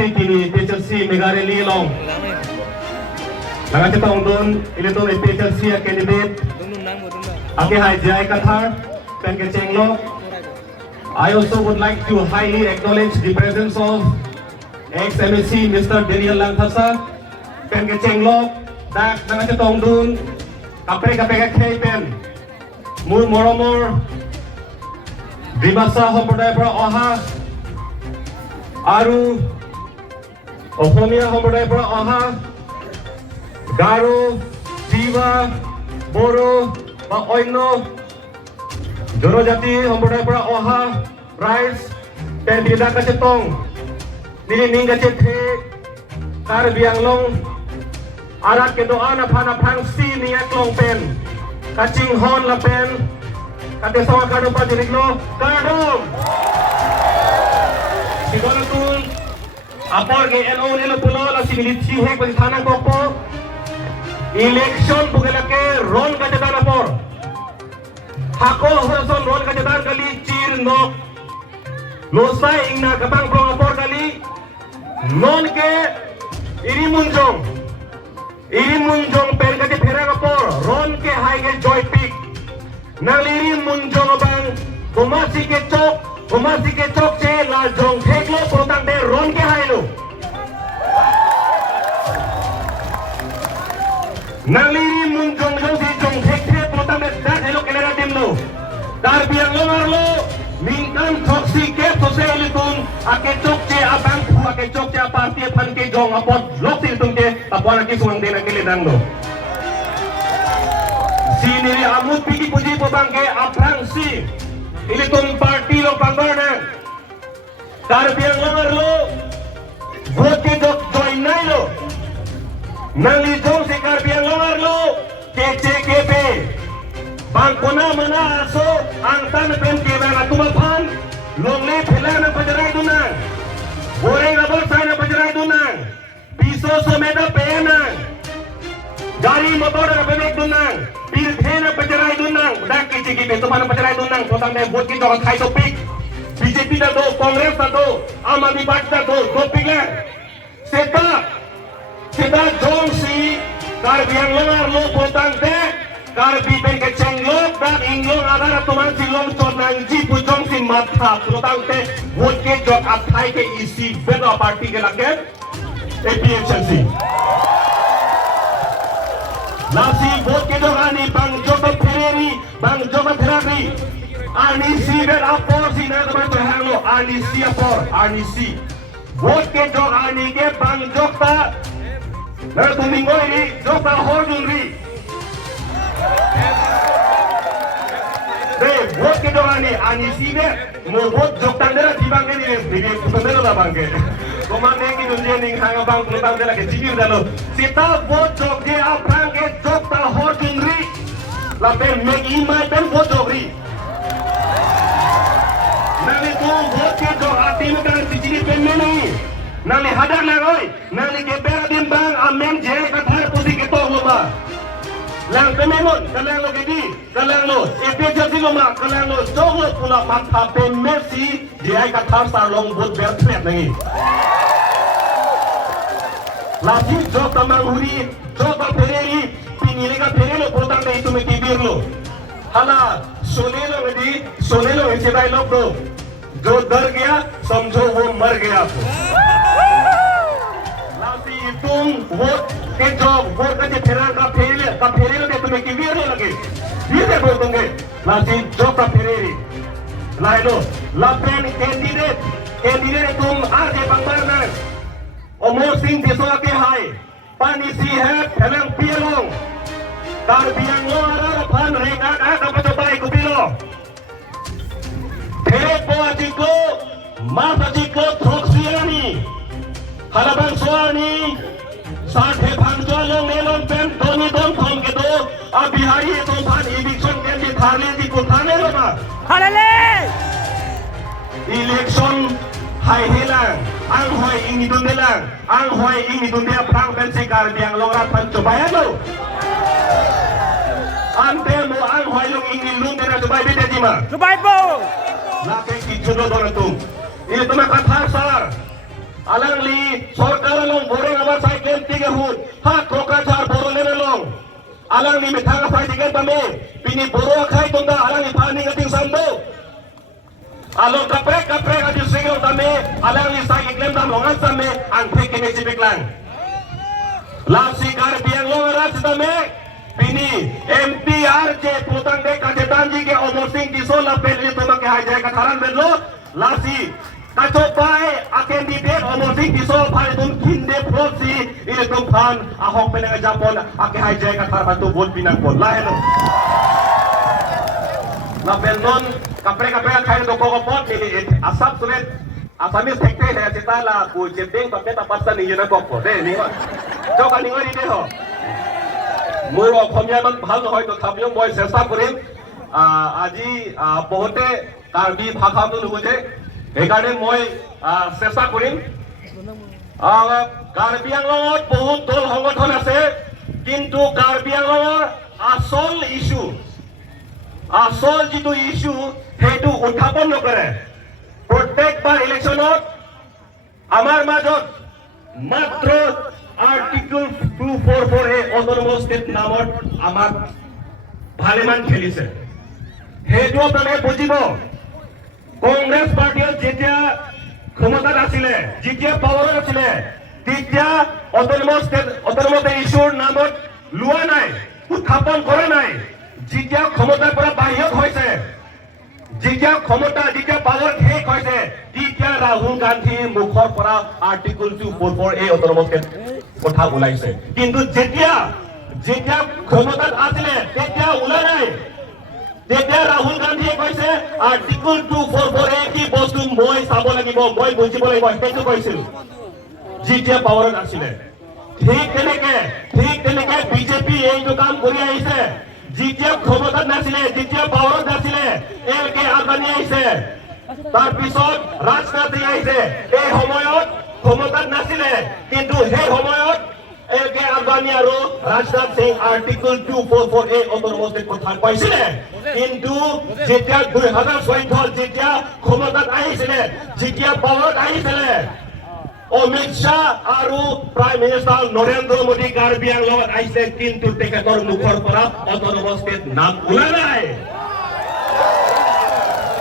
si tini PHLC Megare Lilong. Langan cetong dun ilitong PHLC candidate. Ake hai Jai Kathar, Pen Kechenglo. I also would like to highly acknowledge the presence of ex-MSC Mr. Daniel Langthasa, Pen Kechenglo. Dak langan cetong dun kapre pen. Mur moromor Dimasa সম্প্ৰদায়ৰ পৰা অহা আৰু অসমীয়া সম্প্ৰদায়ৰ পৰা অহা গাৰো তিৱা বড়ো বা অন্য জনজাতি সম্প্ৰদায়ৰ পৰা অহা ৰাইজ pen bidak kacetong nini ningga cethe kar bianglong arat ke doa na phang si niat long pen kacing hon la pen kate sawa kadom pa diriglo kadom siguro tung apor ge NO nelo pulo la similitsi he ko thanang kokpo election bugelake ron ka jatan apor hako hoson ron ka jatan kali chir nok losai ingna kabang prong apor kali non ke iri munjong per kate pherang apor ron ke hai ge joy pick naliri munjong abang kumasi ke chok che la jong theklo protang de ron ke hailo naliri munjong jong si jong thek the protang de da hello kelera dimno dar biang lo marlo mingkan toksi ke tose litung ake chok che abang khu ake chok che party phan ke jong apot lok si tung ke apon ake suang de na kele dang do siniri amut pigi puji pobangke aprang si ilitung party lo pangorna karbiang longar lo vote ke jok join nai lo nali jong si karbiang longar lo KCKP bangkona mana aso angtan pen ke bang atumal phan longle phelana pajarai dunang goreng abal sana pajarai dunang piso someda penang gari motor na bebek dunang Pilthena pajarai dunang, dak KCKP tu mana pajarai dunang, potang deh vote kita orang khai topik, BJP dah do, Kongres dah do, Aam Aadmi Party dah do, topik lah, seta jong si, kar biang longar lo potang deh, kar Pen Kechenglo, dak inglong ada tuman silong conang ji pujong si matha, potang deh vote ke jok athai ke isi, beda party ke laket, APHLC. Nasi vote ke dorani bang Joko Ferrari ani si ber apor si na kaman terhalo ani si apor ani si vote ke dorani ke bang Joko na tumingo ini Joko Hordunri de vote ke dorani ani si ber mo vote Joko tandera di bang ini di tandera la bang ke komande ki dunia ning hanga bang pelutang dela ke jigir dalo sita vote Joko de aprang ke Joko Hordunri la pen megi mai pen vote Joko nali tu vote ke Joko ati me kan sijini pen me nahi nali hadar lang oi nali ke bera din bang amen je kathar pusi ke to loma lang pememon kalang lo gedi kalang lo EPHLC loma kalang lo joglo pula matha pen Messi je ai kathar sar long vote ber threat nahi lagi Joko Tamanguri Joko Ferrari pinile ka Ferrari protang de itu me tibir lo hala सोने लो ऐसे भाई लोग दो जो डर गया समझो वो मर गया लासी तुम वोट के जॉब वोट का फेरान का फेरे लो तुम्हें किबियर लो लगे ये दे बोल दूंगे लासी जॉब का फेरेरी लाइलो लापेन कैंडिडेट तुम आगे बंगाल में ओमोर सिंह दिसवा के हाय पानी सी है फैलन पियलों कार बियांग लो आरा फान रेगा का कपचोबाई कुपिलो Tepo atiko, mas atiko troksiani, halaban soani, Sathe भांजो लोग नेलों पेन टोनी दोन कौन के दो अब बिहारी तो भान इलेक्शन के लिए थाने जी को थाने लगा हालेले इलेक्शन हाई हेलां आंग होय इंगी दुंदेलां आंग होय इंगी दुंदेया प्रांग पेंसी कार बियांग लोंगा पंचो बाया लो ante mo ang hoy long ingin lung dena Dubai bete jima Dubai po la ke ki judo don tu ile tuma kathar sar alangli sorkar long boreng abar cyclen tige hut ha krokachar borolen long alangli mithanga phai dige tame pini boro khai tunda alangli pani gating sambo along kaprek adi segel tame alangli cyclen tam longan tame angphe kene sibiklang lapsi kar biang long ras tame pini MPRJ potang de kajetanji ke omosing disola peli tomake hajai katharan benlo lapsi kacopai akan dibet omosing disol phai tum kinde prosi ile tum phan ahok penang japon ake hajai kathar bantu bot pinang pon laheno na benon kapre khai do ko pot ni asap sulet asamis thekte he chitala ku jebeng tapte tapasta ni yena ko de ni jo kan ni ngori de ho মোৰ অসমীয়া মান ভাল নহয় তথাপিও মই চেষ্টা কৰিম আজি বহুতে কাৰ্বি ভাষাটো নুবুজে সেইকাৰণে মই চেষ্টা কৰিম কাৰ্বি আংলঙত বহুত দল সংগঠন আছে কিন্তু কাৰ্বি আংলঙৰ আসল যিটো ইস্যু সেইটো উত্থাপন নকৰে প্ৰত্যেকবাৰ ইলেকশ্যনত আমাৰ মাজত মাত্ৰ Article 244 autonomous state নামত আমাক ভালেমান খেলিছে হেতু আপোনালোকে বুজিব কংগ্ৰেছ পাৰ্টিয়ে যেতিয়া ক্ষমতাত আছিলে যেতিয়া পাৱাৰত আছিলে তেতিয়া autonomous ইস্যুৰ নামত লোৱা নাই উত্থাপন কৰা নাই যেতিয়া ক্ষমতাৰ পৰা বাহিৰত হৈছে যেতিয়া পাৱাৰ শেষ হৈছে তেতিয়া ৰাহুল গান্ধীৰ মুখৰ পৰা আৰ্টিকল 244 autonomous state কথা ওলাইছে কিন্তু যেতিয়া ক্ষমতাত আছিলে তেতিয়া ওলাই নাই তেতিয়া ৰাহুল গান্ধীয়ে কৈছে আৰ্টিকল 244 কি বস্তু মই চাব লাগিব মই বুজিব লাগিব সেইটো কৈছিল যেতিয়া পাৱাৰত আছিলে ঠিক তেনেকে বিজেপি এইটো কাম কৰি আহিছে যেতিয়া ক্ষমতাত নাছিলে যেতিয়া পাৱাৰত নাছিলে এলকে আদানি আহিছে তাৰপিছত ৰাজনাথ আহিছে এই সময়ত ক্ষমতাত নাছিলে কিন্তু সেই সময়ত এলকে আদানি আৰু Rajnath Singh article 244 autonomous state কথা কৈছিলে কিন্তু যেতিয়া 2014 যেতিয়া ক্ষমতাত আহিছিলে যেতিয়া পাৱাৰত আহিছিলে অমিত শাহ আৰু প্ৰাইম মিনিষ্টাৰ নৰেন্দ্ৰ মোদী কাৰ্বি আংলঙত আহিছে কিন্তু তেখেতৰ মুখৰ পৰা autonomous state নাম ওলা নাই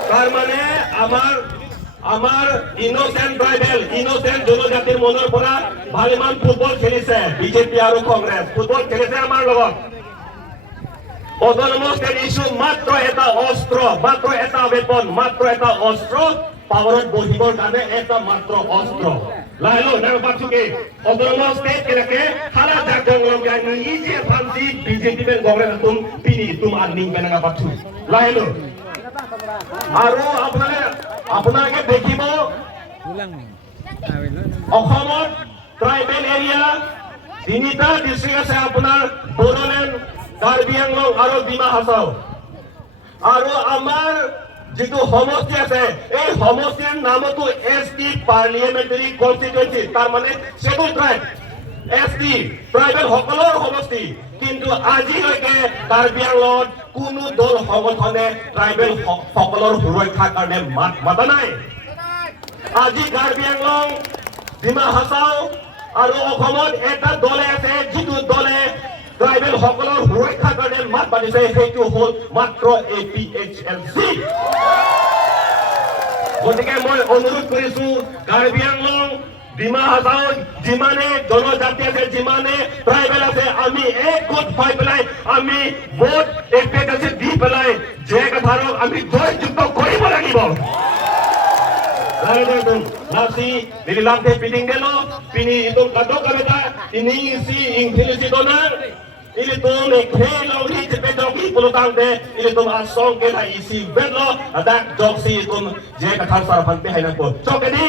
তাৰ মানে আমাৰ ইনোসেন্ট জনজাতিৰ মনৰ পৰা ভালেমান ফুটবল খেলিছে বিজেপি আৰু কংগ্ৰেছ ফুটবল খেলিছে আমাৰ লগত autonomous state ইস্যু মাত্ৰ এটা অস্ত্ৰ মাত্ৰ এটা weapon মাত্ৰ এটা অস্ত্ৰ পাৱাৰত বহিবৰ কাৰণে এটা মাত্ৰ অস্ত্ৰ lalu nang pasuke autonomous state kenake hala jaganglong ga ni ije phansi BJP ben kongres tum pini tum anning benang pasu lalu aru আপোনালোকে দেখিব অসমত ট্ৰাইবেল এৰিয়া তিনিটা ডিস্ট্ৰিক্ট আছে আপোনাৰ বড়োলেণ্ড কাৰ্বি আংলং আৰু ডিমা হাছাও আৰু আমাৰ যিটো সমষ্টি আছে এই সমষ্টিৰ নামটো এসটি পাৰ্লিয়ামেণ্টাৰী কনস্টিটুৱেন্সি তাৰ মানে শেডুল ট্ৰাইব এসটি ট্ৰাইবেল সকলৰ সমষ্টি কিন্তু আজিলৈকে কাৰ্বি আংলঙত কোনো দল সংগঠনে ট্ৰাইবেল সকলৰ সুৰক্ষাৰ কাৰণে মাত মাতা নাই আজি কাৰ্বি আংলং ডিমা হাছাও আৰু অসমত এটা দলে আছে যিটো দলে ট্ৰাইবেল সকলৰ সুৰক্ষাৰ কাৰণে মাত মাতিছে সেইটো হ'ল মাত্ৰ APHLC গতিকে মই অনুৰোধ কৰিছো কাৰ্বি আংলং ডিমা হাছাও যিমানে জনজাতি আছে যিমানে ট্ৰাইবেল আছে আমি এক গোট হৈ পেলাই আমি ভোট APHLC দি পেলাই যে কথাক আমি জয়যুক্ত কৰিব লাগিব nasi di lantai piting delo pini itu kadok kabeta ini si ingfilisi donang ini tu nekhelo ni cepedoki pulutang de ini tu asong ke la isi bedlo ada doksi itu je kathar sarapan pe haina ko chokedi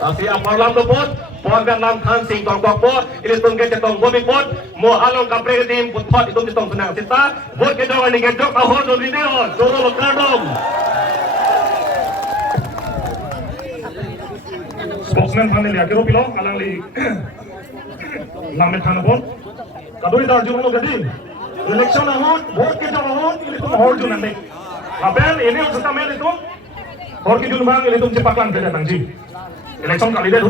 nasi aparlam to pot pon nam than sing tong kok po ini tu ke tong gobi pot mo along kapre dim puthot itu tong senang sita bot ke dong ni ke dok ahon do video doro kadom spokesman panel ya kero pilo alang li lamet thanapon kadoi dar juno gadi election ahon vote ke jawon ini tum hor junan dei apel ini usata mel itu hor ki junbang ini tum cepaklan ke datang ji election kali ini,